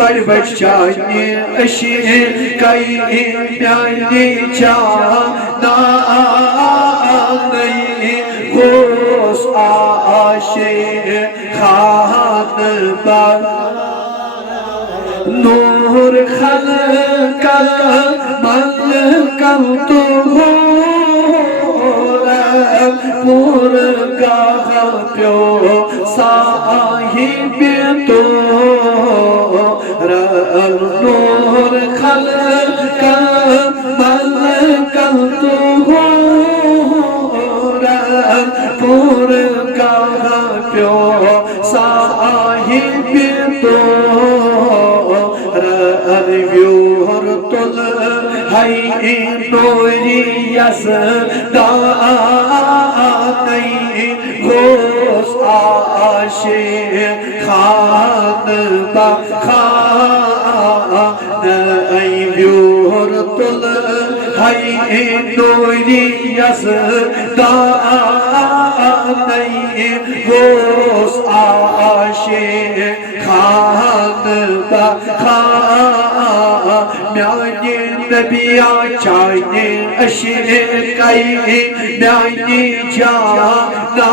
बड़ बचाने अशी कई प्याली जाना नहीं गोस आशे खान बाग नूर खल कल मल कल तो हो पूर गाह प्यो साहिब तो नूर खल कल मल कल तो हो पूर गाह प्यो साहिब तो व्यूहर तुल है नोरियस दाई गोस आशे खान बाखान व्यूहर तुल है नोरियस दाई गोस आशे खान म्याने नबिया चाहे अशर कई म्याने जाना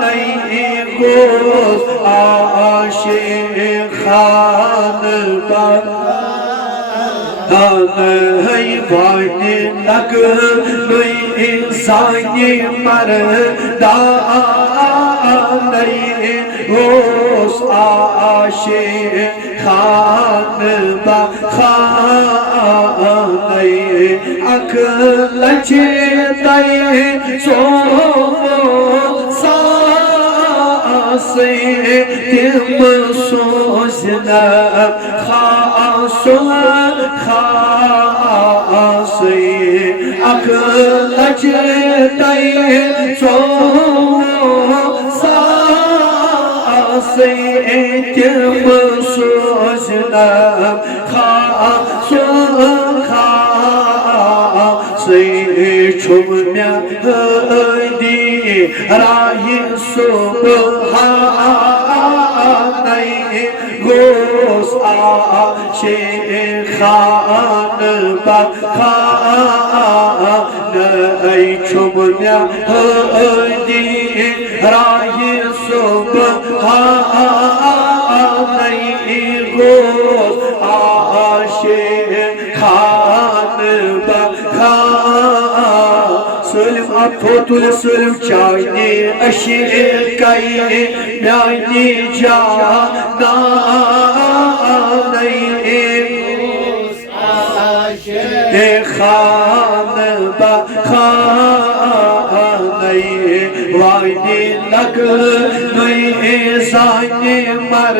नहीं गोस आशे खान है वाने लग इंसानी मरदा नहीं गोस आशे खान बाखान अकल चेतई सो सासे तिम सोजन खासो खासे अकल चेतई सो सासे तिम सोजना खासो खासे छुम म्या दी राही सुबहान गोस आशे खान बाखान छुम म्या दी राही सुबहान गोस आशे खान बाखान सलम अफोतुल सलम चाहे अशर कई म्यानी जाना नहीं गोस आशे खान बाखान वाइने लग नहीं साने मर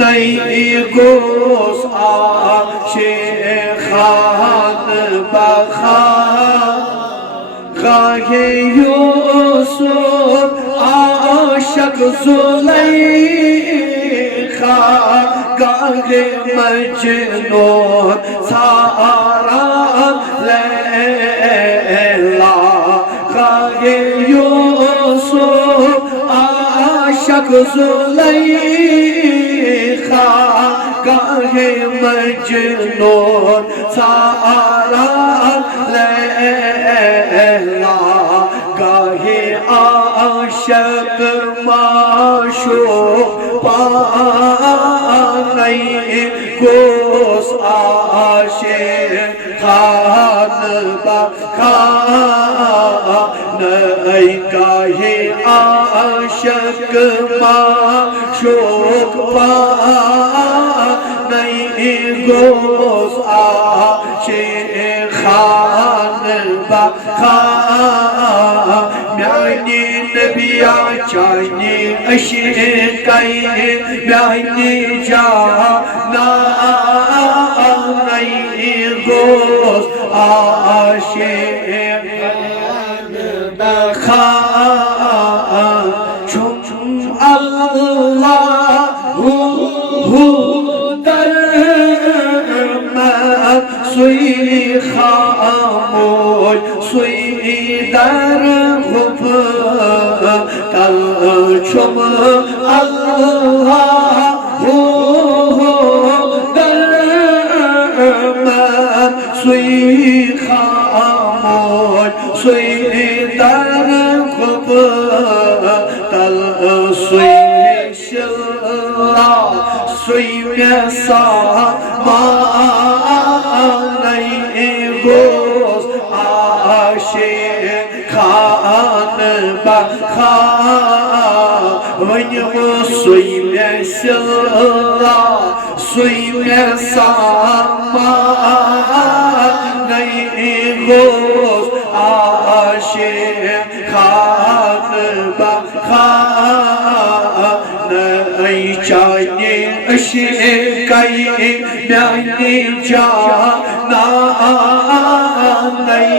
नहीं गोस आशे खान बाखान गाहे यूसुफ आशक ज़ुलैखा गाहे मजनून सारा लैला गाहे यूसुफ आशक ज़ुलैखा गाहे मजनून सारा लैला गाहे आशक माशूक पानई गोस आशे खान बाखान गाहे आशक माशूक पानई गोस आशे खान बाखान म्याने नबिया चाहे अशर कई म्याने जाना नहीं गोस आशे खान बाखान चुम अल्लाहु सुई खामोश सुई दर खुब कल चुम अल्लाह Suy khamoy, suy dar kubu, tal suy shilla, suy mesa ma nay gos ashe khan ba kha, vanya suy mesa, suy mesa ma gos ashe khan ba khan nay chane ashe kai myani jana nay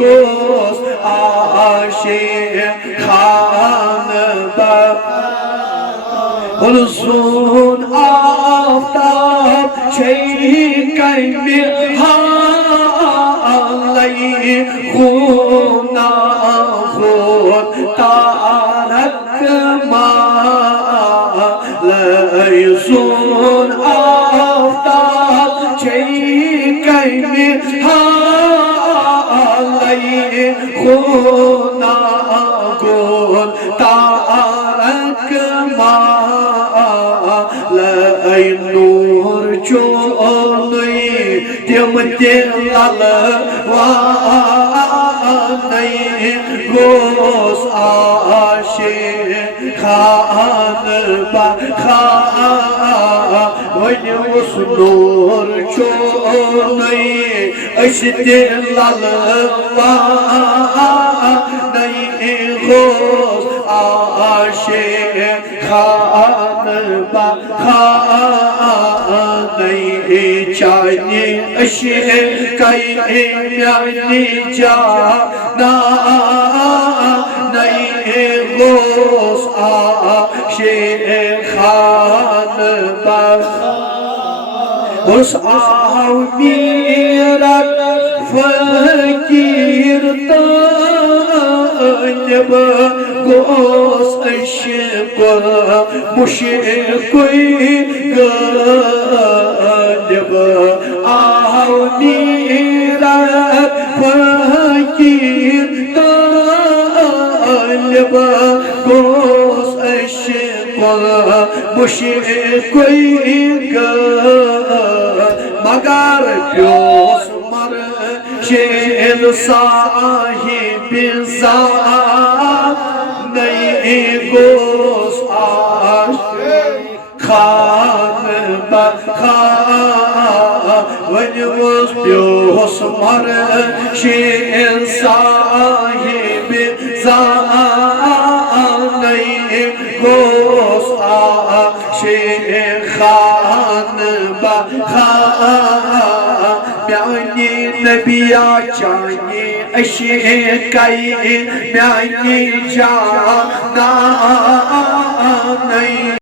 gos ashe khan ba olsun aftab şey kai mi Khuna khun tarak ma laysun aftab çeykay mi halay khuna khun tarak ma lay nur çoğunuy Dimdilal vanay gos ashe khan ba khan Vanyus nur çoğunay Dimdilal vanay gos ashe khan ba khan Chani ashe kai myani jana nay gos ashe khan ba Gos mirat fakir talib gos ashe muşkoy mirat fakir talib gos aşık muşkoy magar pyos mar şel sahibi zat nay gos aşık khan ba khan Vanyus pyos mar şel sahibi zat nay gos aşık khan ba khan Myani nebiya chani ashe kai myani jana nay